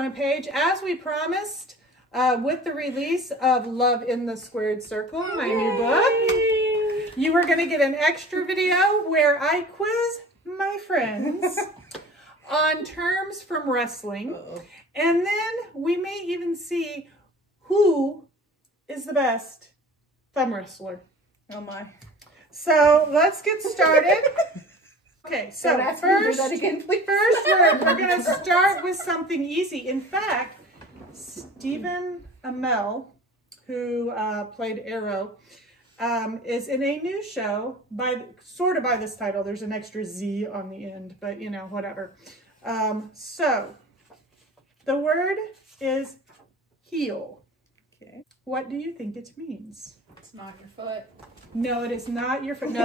on a page, as we promised, with the release of Love in the Squared Circle, my new book. You are going to get an extra video where I quiz my friends on terms from wrestling. And then we may even see who is the best thumb wrestler. Oh my. So let's get started. Okay, so first we're going to start with something easy. In fact, Stephen Amell, who played Arrow, is in a new show sort of by this title. There's an extra Z on the end, but you know, whatever. So the word is heel. Okay. What do you think it means? It's not your foot. No, it is not your foot. No.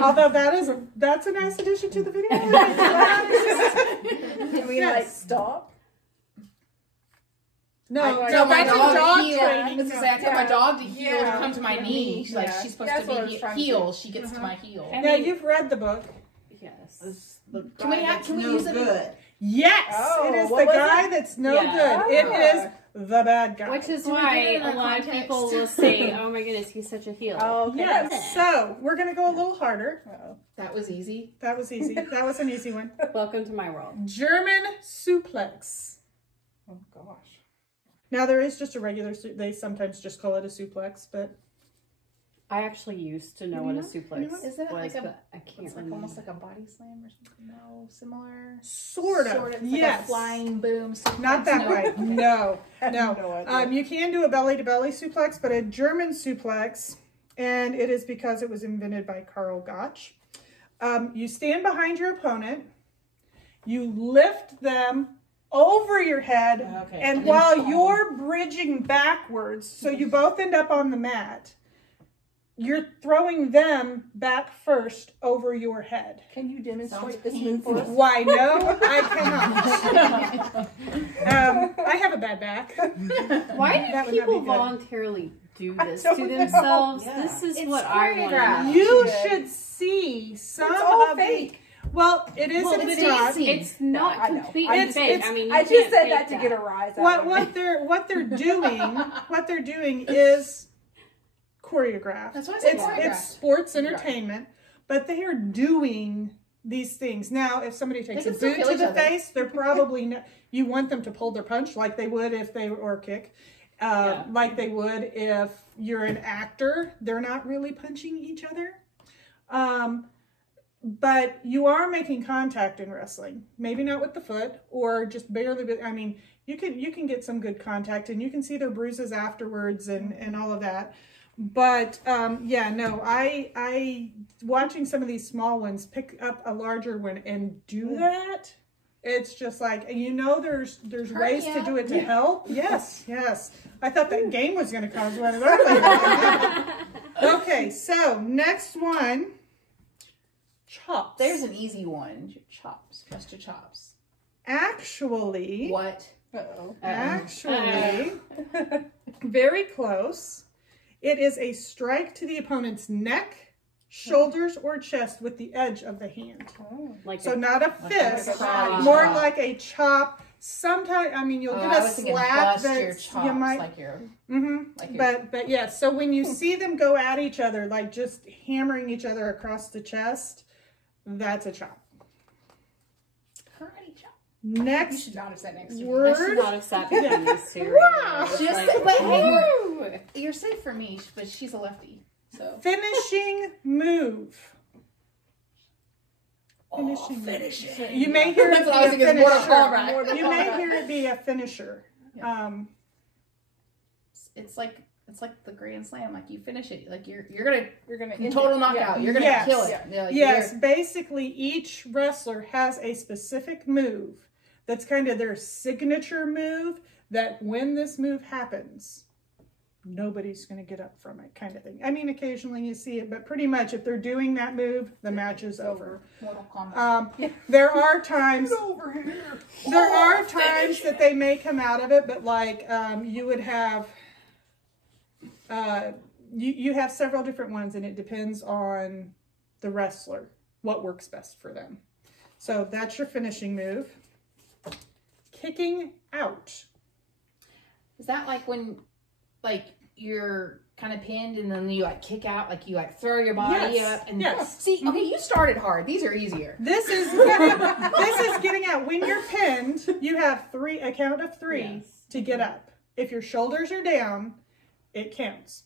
Although that's a nice addition to the video. Can we like stop? No, no, my dog training. This is I tell my dog to heel to come to my knee. She's like, she's supposed to be heel. She gets to my heel. Now you've read the book. Yes. Can we use it? Yes, it is the guy that's no good. It is the bad guy. Which is why a lot of people will say, oh my goodness, he's such a heel. Oh, okay. Yes. So we're going to go a little harder. That was easy. That was easy. That was an easy one. Welcome to my world. German suplex. Oh gosh. Now there is just a regular, they sometimes just call it a suplex, but. I actually used to know what a suplex was. Isn't it like I can't it's like almost like a body slam or something? No, similar. Sort of. It's yes. like a flying boom. Not that way. No. No. You can do a belly-to-belly suplex, but a German suplex, and it is because it was invented by Karl Gotch. You stand behind your opponent, you lift them over your head, and while you're bridging backwards, so you both end up on the mat, you're throwing them back first over your head. Can you demonstrate this move for us? Why, no, I cannot. I have a bad back. Why do people voluntarily do this to themselves? Yeah. This is what I want. You should see some of fake. Well, it is. Well, it's not completely fake. I mean, I just said that to get a rise out what they're doing is choreographed. That's what I said. It's sports entertainment, but they are doing these things. Now, if somebody takes a boot to the face, they're probably not, you want them to pull their punch like they would if they or kick, like they would if you're an actor. They're not really punching each other. But you are making contact in wrestling. Maybe not with the foot or just barely, but I mean, you can get some good contact and you can see their bruises afterwards and all of that. But yeah, no, I watching some of these small ones pick up a larger one and do that. It's just like, you know, there's ways to do it to help. Yes. I thought that game was going to cause one. Okay, so next one, chops. There's an easy one. Chops. Trust your chops. Actually, what? Actually, very close. It is a strike to the opponent's neck, shoulders, or chest with the edge of the hand. So not a fist, more like a chop. Sometimes, I mean, you'll get a slap that you might. But yeah. So when you see them go at each other, like just hammering each other across the chest, that's a chop. Karate chop. Next, you should not have sat next to me. word. I should not have sat between these two. But hey, you're safe for me, but she's a lefty. So finishing move. Finishing. You may hear it be a finisher. You may hear it be a finisher. It's like the Grand Slam. Like you finish it. Like you're gonna total knockout. You're gonna kill it. Yes. Basically, each wrestler has a specific move that's kind of their signature move. That when this move happens, nobody's going to get up from it, kind of thing. I mean, occasionally you see it, but pretty much if they're doing that move, the match is over. Mortal Kombat. There are times. There are times that they may come out of it, but like you would have. You have several different ones, and it depends on the wrestler, what works best for them. So that's your finishing move. kicking out. Is that like when, like, you're kind of pinned and then you like kick out, like you like throw your body up? And see, okay, you started hard. These are easier. This is getting out. When you're pinned, you have a count of three to get up. If your shoulders are down, it counts.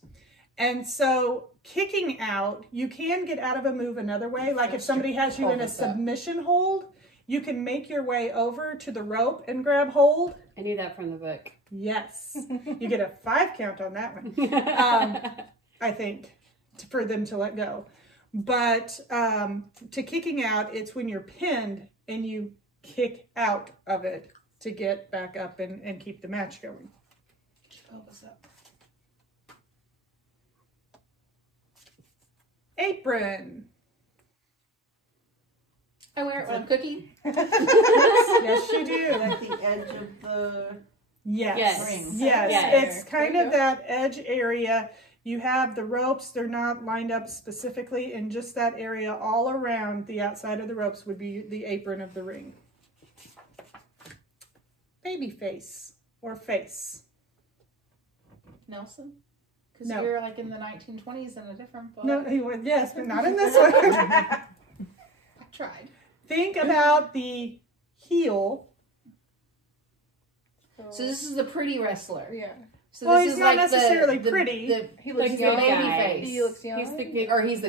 And so kicking out, you can get out of a move another way. Like if somebody has you in a submission hold, you can make your way over to the rope and grab hold. I knew that from the book. Yes. You get a 5 count on that one, I think, for them to let go. But to kicking out, it's when you're pinned and you kick out of it to get back up and keep the match going. Focus up. Apron. I wear it when I'm cooking. Yes, you do. Like the edge of the ring. Yes. It's kind of that edge area. You have the ropes. They're not lined up specifically in just that area. All around the outside of the ropes would be the apron of the ring. Baby face or face. Nelson? Because you're like in the 1920s in a different book. No, he would, yes, but not in this one. I tried. Think about the heel. So this is the pretty wrestler. Yeah. So well, this he's is not like necessarily the pretty. He looks like young. the baby face. He looks young. He's the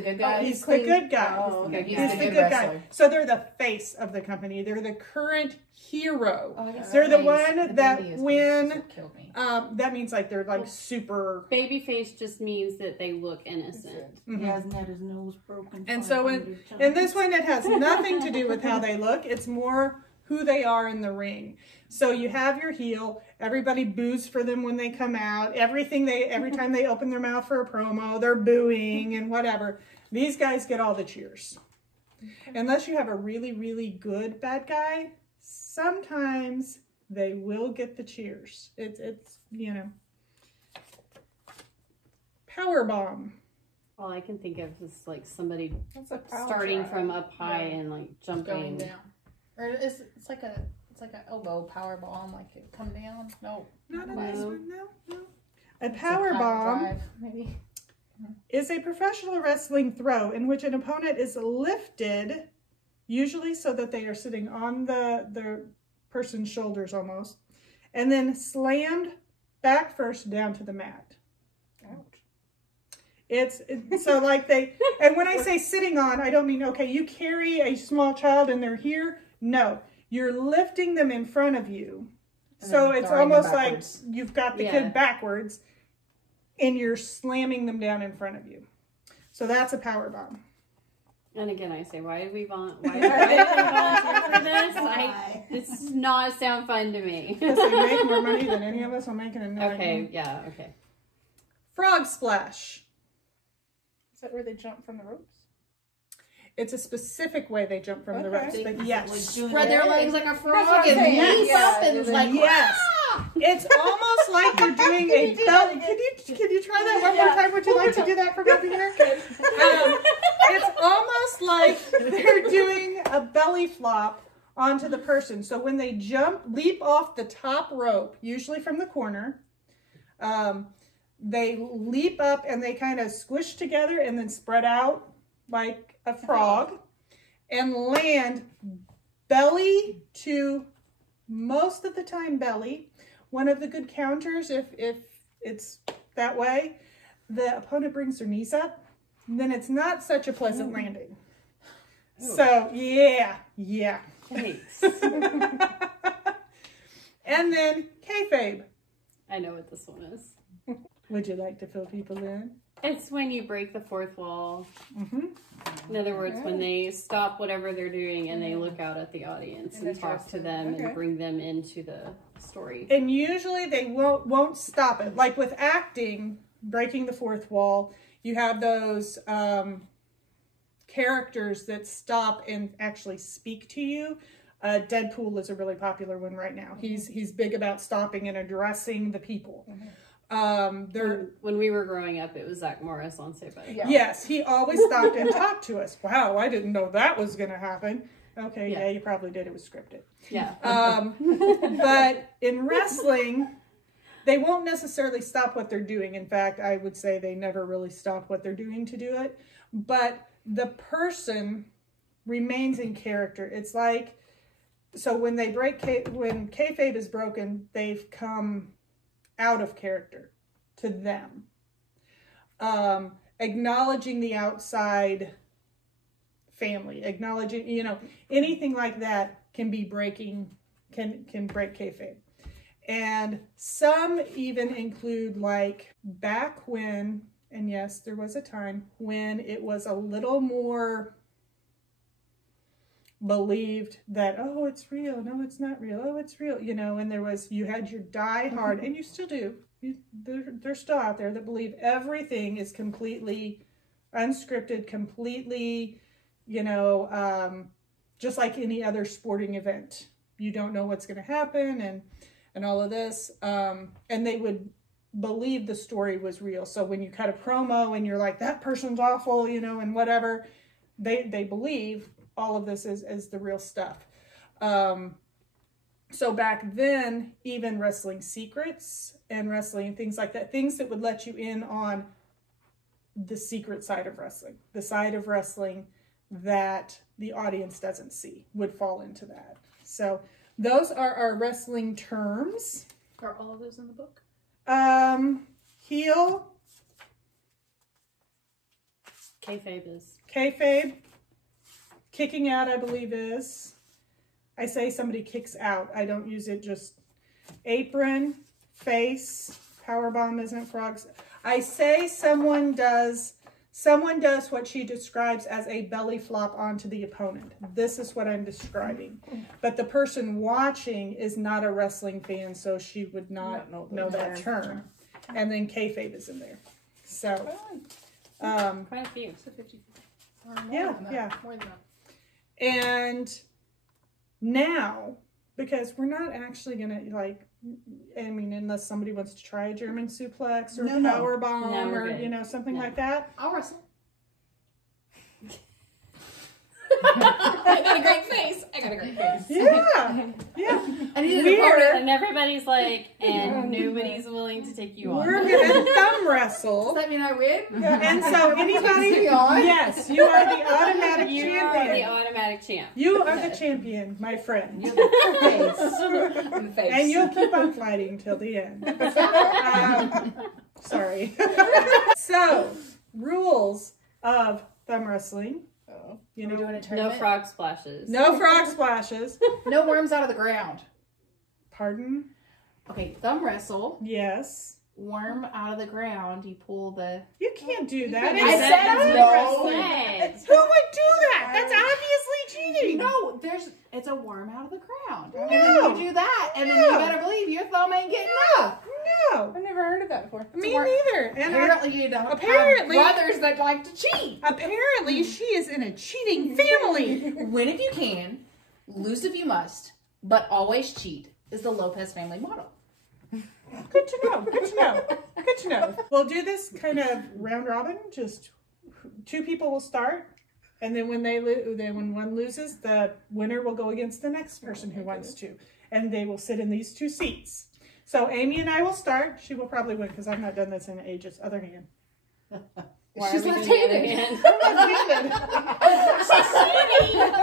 good guy. He's the good guy. Oh, okay. He's the good guy. So they're the face of the company. They're the current hero. They're the one that when that means like they're like super. Babyface just means that they look innocent. He hasn't had his nose broken. And so in this one, it has nothing to do with how they look. It's more who they are in the ring. So you have your heel. Everybody boos for them when they come out. Every time they open their mouth for a promo, they're booing and whatever. These guys get all the cheers. Unless you have a really, really good bad guy, sometimes they will get the cheers. It's you know. Power bomb. All I can think of is like somebody starting from up high and like jumping going down. Or it's like an elbow power bomb, like it come down. No, not in this one. No. A power bomb maybe is a professional wrestling throw in which an opponent is lifted, usually so that they are sitting on the person's shoulders almost, and then slammed back first down to the mat. Ouch. It's so like and when I say sitting on, I don't mean, okay, you carry a small child and they're here. No, you're lifting them in front of you. So it's almost like you've got the kid backwards and you're slamming them down in front of you. So that's a power bomb. And again, I say, why did we volunteer for this? This does not sound fun to me. Because they make more money than any of us are making in another game. Okay. Frog splash. Is that where they jump from the ropes? It's a specific way they jump from the ropes, but yes. Spread their legs like a frog and leap up and like, It's almost like you're doing a belly. Can you try that one more time? Would you like to do that from over here? It's almost like they're doing a belly flop onto the person. So when they leap off the top rope, usually from the corner, they leap up and they kind of squish together and then spread out like a frog and land belly to, most of the time belly. One of the good counters, if it's that way, the opponent brings their knees up, then it's not such a pleasant landing. So yeah. Thanks. And then kayfabe. I know what this one is. Would you like to fill people in? It's when you break the fourth wall. Mm-hmm. In other words, when they stop whatever they're doing and they look out at the audience and talk to them and bring them into the story. And usually they won't stop it. Like with acting, breaking the fourth wall, you have those characters that stop and actually speak to you. Deadpool is a really popular one right now. He's big about stopping and addressing the people. When we were growing up, it was Zach Morris on Say Bye. Yes, he always stopped and talked to us. Wow, I didn't know that was going to happen. Okay, yeah, you probably did. It was scripted. Yeah. But in wrestling, they won't necessarily stop what they're doing. In fact, I would say they never really stop what they're doing to do it. But the person remains in character. It's like, so when they when kayfabe is broken, they've come out of character to them. Acknowledging the outside family, acknowledging, you know, anything like that can be breaking, can break kayfabe. And some even include, like, back when, and yes, there was a time when it was a little more believed that, oh, it's real, no, it's not real, oh, it's real, you know, and there was, you had your die-hard, and you still do, they're still out there that believe everything is completely unscripted, completely, you know, just like any other sporting event. You don't know what's going to happen, and all of this, and they would believe the story was real. So when you cut a promo and you're like, that person's awful, you know, and whatever, they believe all of this is the real stuff. So back then, even wrestling secrets and wrestling things like that, things that would let you in on the secret side of wrestling, the side of wrestling that the audience doesn't see, would fall into that. So those are our wrestling terms. Are all of those in the book? Heel. Kayfabe is. Kayfabe. Kicking out, I believe, is. I say somebody kicks out. I don't use it. Just apron, face, powerbomb isn't frogs. I say someone does what she describes as a belly flop onto the opponent. This is what I'm describing. But the person watching is not a wrestling fan, so she would not know that term. And then kayfabe is in there. So, quite a few. So 50. Yeah. More than that. And now, because we're not actually going to, like, I mean, unless somebody wants to try a German suplex or a power bomb or, you know, something like that. I'll wrestle. I got a great face. Yeah. Yeah. I need an opponent. And everybody's like, and nobody's willing to take you on. We're going to thumb wrestle. Does that mean I win? And so anybody, yes, you are the automatic champion. You are the automatic champ. You are the champion, my friend. You're the face. And you'll keep on fighting till the end. Sorry. So, rules of thumb wrestling. You know, doing a No tournament? frog splashes. No frog splashes. No worms out of the ground. Pardon? Okay, thumb wrestle. Yes. Worm out of the ground. You pull the. You can't do that. I said no. Who would do that? That's obviously cheating. No, it's a worm out of the ground. No. And then you do that, and then you better believe your thumb ain't getting up. No. I've never heard of that before. Me neither. And apparently you don't have brothers that like to cheat. Apparently she is in a cheating family. Win if you can, lose if you must, but always cheat is the Lopez family motto. Good to know. Good to know. Good to know. We'll do this kind of round robin. Just two people will start, and then when when one loses, the winner will go against the next person who wants to, and they will sit in these two seats. So Amy and I will start. She will probably win because I've not done this in ages. Other hand. She's left-handed. She's cheating. How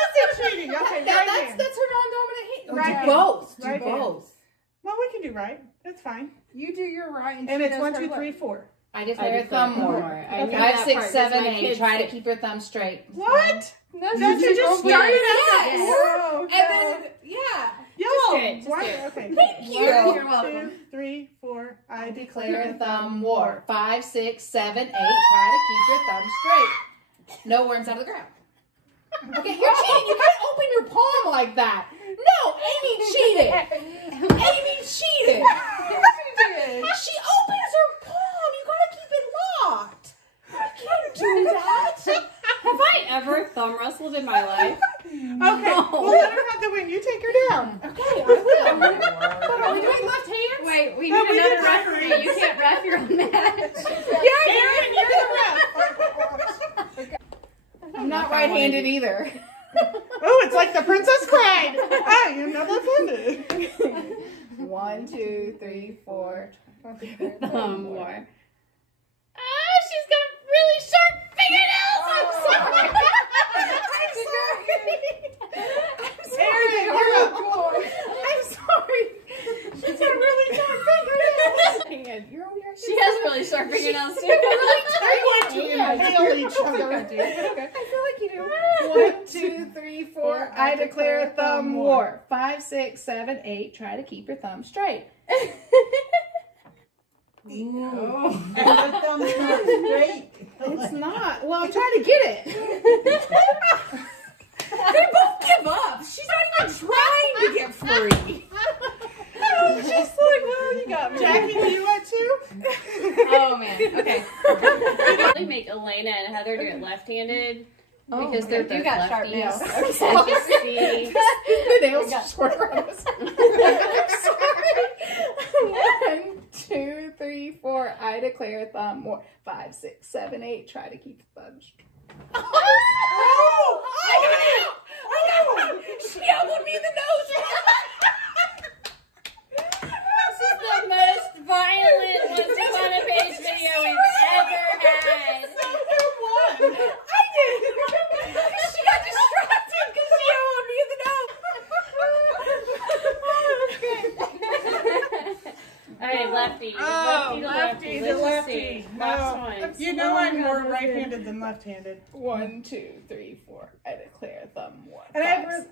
is it cheating? Okay, That's her non-dominant hand. Right. Do both. Right Do both. Well, we can do right. That's fine. You do your right, And it's 1, 2, 3, 4. I declare a thumb more. Okay. 5, 6, 7, 8. Try to keep your thumb straight. What? No, Don't you just start it Yes. Oh, And then, yeah. Yo, Just what? do it. Okay. Thank you. 1, You're welcome. 2, 3, 4. I Declare a thumb war. 5, 6, 7, 8. Try to keep your thumb straight. No worms out of the ground. Okay, you're cheating. You can't open your palm like that. No, Amy cheated. Amy cheated. She opens her palm. You gotta keep it locked. You can't do that. Have I ever thumb wrestled in my life? Okay, well, let her have the win. You take her down. Okay, I will. But are we doing left hands? Wait, we No, need we another did referee. You can't ref your own match. Yeah, Erin, you're the ref. I'm not right-handed either. Oh, it's like the princess cried. I am not offended. 1, 2, 3, 4. More. Ah, she's got really sharp fingernails. I'm sorry. Erin, you're up. I'm sorry. She's got really sharp fingernails. You're over here. She has really sharp fingernails too. I want to impale each other. I feel like you do. 1, 2, 3, 4. I declare thumb war. 5, 6, 7, 8. Try to keep your thumb straight. And the thumb's not straight. It's not. Well, I'm trying to get it. They both give up. She's not even trying to get free. I'm just like, well, you got me. Jackie, do you want to? Oh man. Okay. They make Elena and Heather do it left-handed because they're both got sharp lefties. nails. And you see. The nails are shorter on this. I'm sorry. 1, 2, 3, 4. I declare thumb war. 5, 6, 7, 8. Try to keep the thumb straight. Oh! I got it! I got it! She elbowed me in the nose. This is the most violent Once Upon a Page video we've ever had. I did! She got distracted because she elbowed me in the nose. Alright, lefty. Oh, lefty to lefty. lefty to Let's lefty. see. Last one. You know I'm more right-handed than left-handed. 1, 2, 3, 4. I declare thumb war. And I have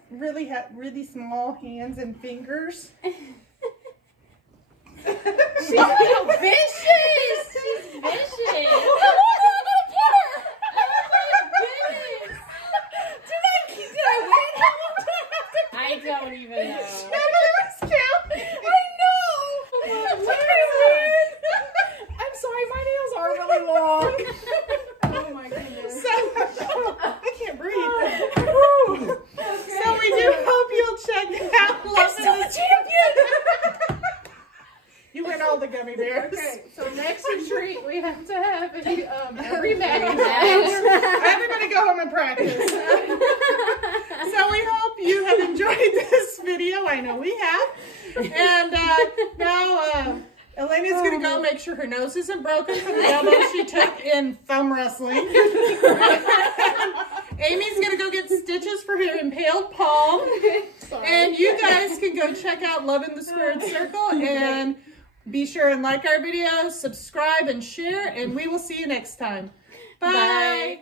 really small hands and fingers. She's so vicious! She's vicious. Did I win? How long did I have to I don't even know. I'm sorry, my nails are really long. Oh my goodness. I can't breathe. So we do hope you'll check out Love in the champion! You win all the gummy bears. Okay, so next retreat we have to have a rematch. Everybody go home and practice. So we hope you have enjoyed this video. I know we have. And now Elena's going to go make sure her nose isn't broken from the elbow she took in thumb wrestling. Amy's going to go get stitches for her impaled palm. And you guys can go check out Love in the Squared Circle and be sure and like our videos, subscribe and share, and we will see you next time. Bye. Bye.